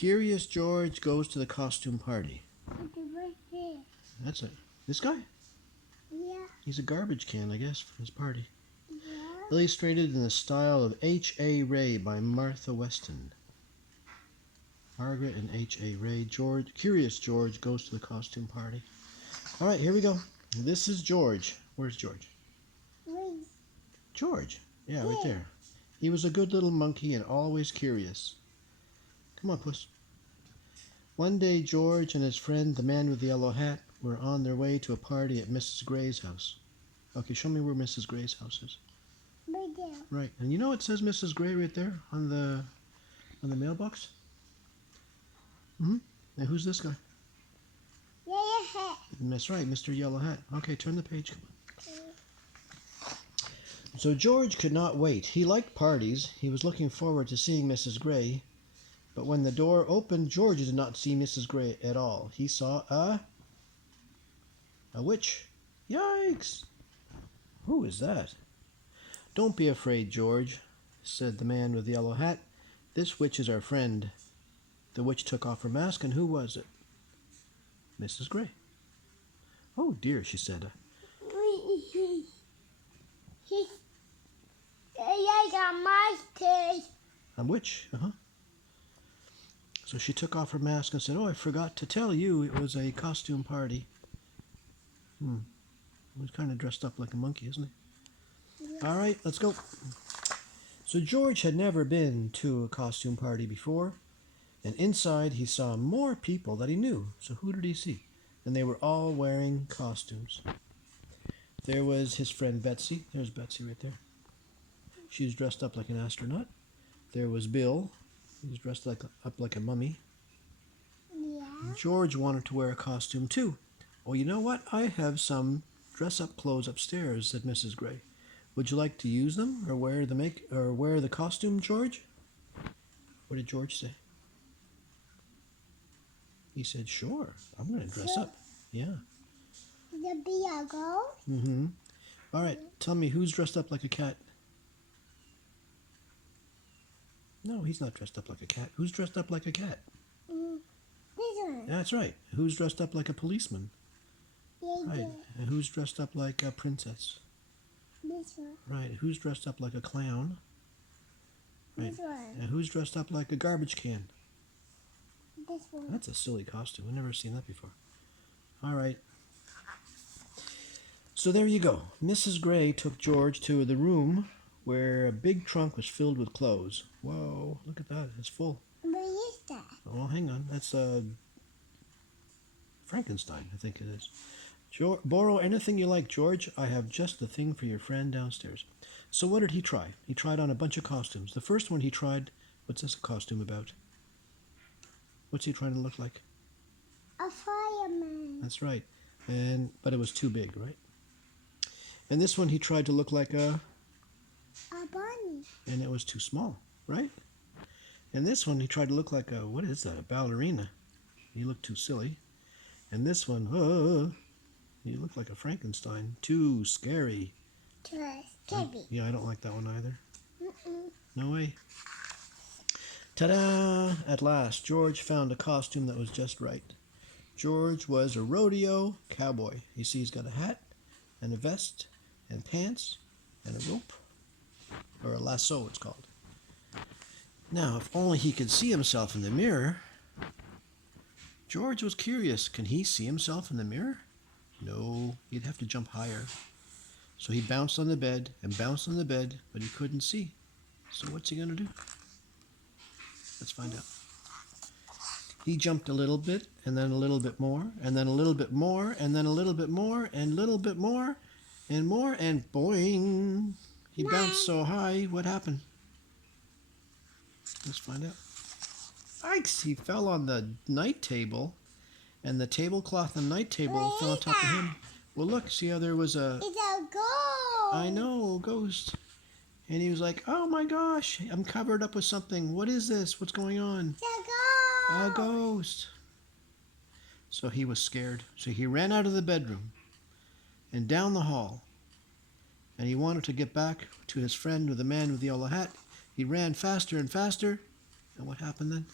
Curious George goes to the costume party. Right there. That's it. This guy? Yeah. He's a garbage can, I guess, for his party. Yeah. Illustrated in the style of H.A. Ray by Martha Weston. Margaret and H.A. Ray. Curious George goes to the costume party. All right, here we go. This is George. Where's George? Wait. George. Yeah, right Yeah. there. He was a good little monkey and always curious. Come on, puss. One day, George and his friend, the man with the yellow hat, were on their way to a party at Mrs. Gray's house. Okay, show me where Mrs. Gray's house is. Right there. Right, and you know it says Mrs. Gray right there on the mailbox. And who's this guy? Yeah. That's right, Mr. Yellow Hat. Okay, turn the page. So George could not wait. He liked parties. He was looking forward to seeing Mrs. Gray. But when the door opened, George did not see Mrs. Gray at all. He saw a witch. Yikes! Who is that? Don't be afraid, George, said the man with the yellow hat. This witch is our friend. The witch took off her mask, and who was it? Mrs. Gray. Oh dear, she said. I got my taste. A witch, So she took off her mask and said, "Oh, I forgot to tell you, it was a costume party." He was kind of dressed up like a monkey, isn't he? Yeah. All right, let's go. So George had never been to a costume party before, and inside he saw more people that he knew. So who did he see? And they were all wearing costumes. There was his friend Betsy. There's Betsy right there. She was dressed up like an astronaut. There was Bill. He was dressed up like a mummy. Yeah. George wanted to wear a costume too. "Oh, you know what? I have some dress-up clothes upstairs," said Mrs. Gray. "Would you like to use them or wear the costume, George?" What did George say? He said, "Sure, I'm going to dress up." Yeah. The Biago. All right, tell me, who's dressed up like a cat? No, he's not dressed up like a cat. Who's dressed up like a cat? This one. That's right. Who's dressed up like a policeman? Yeah. Right. And who's dressed up like a princess? This one. Right. Who's dressed up like a clown? Right. This one. And who's dressed up like a garbage can? This one. That's a silly costume. I've never seen that before. All right. So there you go. Mrs. Gray took George to the room where a big trunk was filled with clothes. Whoa, look at that. It's full. What is that? Oh, hang on. That's Frankenstein, I think it is. Borrow anything you like, George. I have just the thing for your friend downstairs. So what did he try? He tried on a bunch of costumes. The first one he tried, what's this costume about? What's he trying to look like? A fireman. That's right. But it was too big, right? And this one he tried to look like a bunny. and it was too small, right? And this one he tried to look like what is that, a ballerina. He looked too silly. And this one, he looked like a Frankenstein. Too scary. Scary. Yeah, I don't like that one either. No way. Ta-da! At last, George found a costume that was just right. George was a rodeo cowboy. You see, he's got a hat and a vest and pants and a rope, or a lasso it's called. Now, if only he could see himself in the mirror. George was curious. Can he see himself in the mirror? No, he'd have to jump higher. So he bounced on the bed and bounced on the bed, but he couldn't see. So what's he going to do? Let's find out. He jumped a little bit, and then a little bit more, and then a little bit more, and then a little bit more, and a little bit more, and boing! He bounced so high, what happened? Let's find out. Yikes! He fell on the night table, and the tablecloth and night table fell on top of him. Well, look, see how there was a... It's a ghost. I know, ghost. And he was like, "Oh my gosh, I'm covered up with something. What is this? What's going on?" It's a ghost. A ghost. So he was scared. So he ran out of the bedroom and down the hall. And he wanted to get back to his friend with the man with the yellow hat. He ran faster and faster. And what happened then?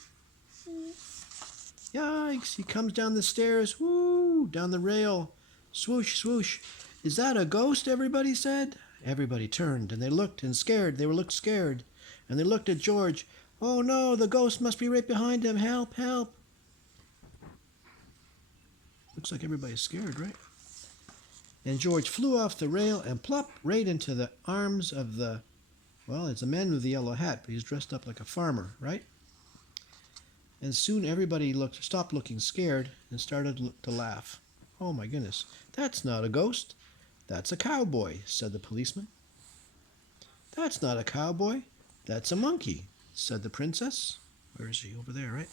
Yikes! He comes down the stairs. Woo! Down the rail. Swoosh, swoosh. Is that a ghost? Everybody said. Everybody turned and they looked and scared. They looked scared. And they looked at George. Oh no, the ghost must be right behind him. Help, help. Looks like everybody's scared, right? And George flew off the rail and plop right into the arms of the, well, it's a man with the yellow hat, but he's dressed up like a farmer, right? And soon everybody stopped looking scared and started to laugh. Oh my goodness, that's not a ghost. That's a cowboy, said the policeman. That's not a cowboy. That's a monkey, said the princess. Where is she? Over there, right?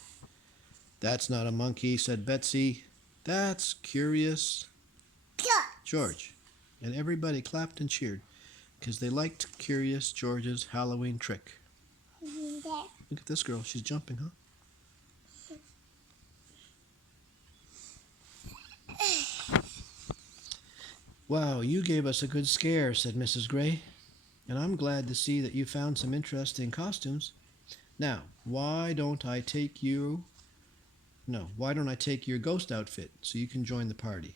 That's not a monkey, said Betsy. That's Curious George. And everybody clapped and cheered because they liked Curious George's Halloween trick. Look at this girl. She's jumping, huh? Wow, you gave us a good scare, said Mrs. Gray. And I'm glad to see that you found some interesting costumes. Now, why don't I take your ghost outfit so you can join the party?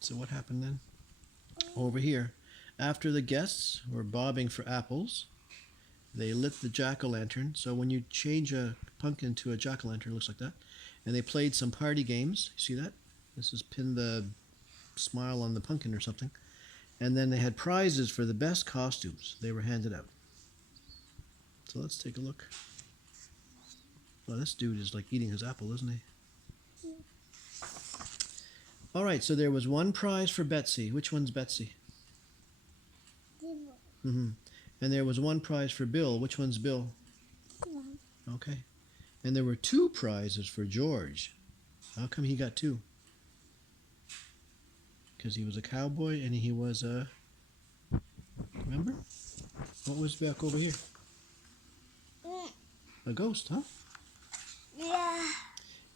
So what happened then? Over here, after the guests were bobbing for apples, they lit the jack-o'-lantern. So when you change a pumpkin to a jack-o'-lantern, it looks like that. And they played some party games. You see that? This is pin the smile on the pumpkin or something. And then they had prizes for the best costumes. They were handed out. So let's take a look. Well, this dude is like eating his apple, isn't he? All right, so there was one prize for Betsy. Which one's Betsy? Mm-hmm. And there was one prize for Bill. Which one's Bill? Okay. And there were two prizes for George. How come he got two? Because he was a cowboy and he was a... Remember? What was back over here? A ghost, huh? Yeah.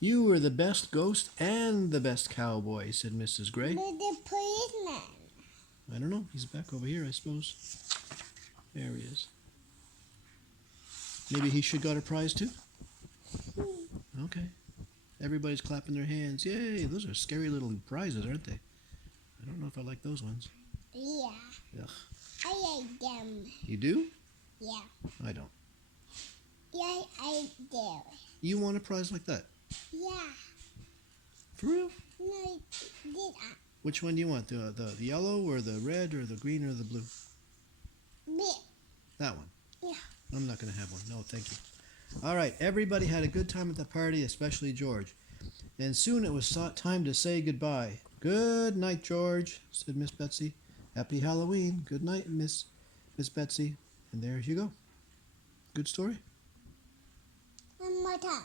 You were the best ghost and the best cowboy, said Mrs. Gray. But the policeman. I don't know. He's back over here, I suppose. There he is. Maybe he should got a prize too? Okay. Everybody's clapping their hands. Yay! Those are scary little prizes, aren't they? I don't know if I like those ones. Yeah. Ugh. I like them. You do? Yeah. I don't. Yeah, I do. You want a prize like that? Yeah. For real? No, I did. Which one do you want? The yellow or the red or the green or the blue? Me. That one? Yeah. I'm not going to have one. No, thank you. All right. Everybody had a good time at the party, especially George. And soon it was time to say goodbye. Good night, George, said Miss Betsy. Happy Halloween. Good night, Miss Betsy. And there you go. Good story. One more time.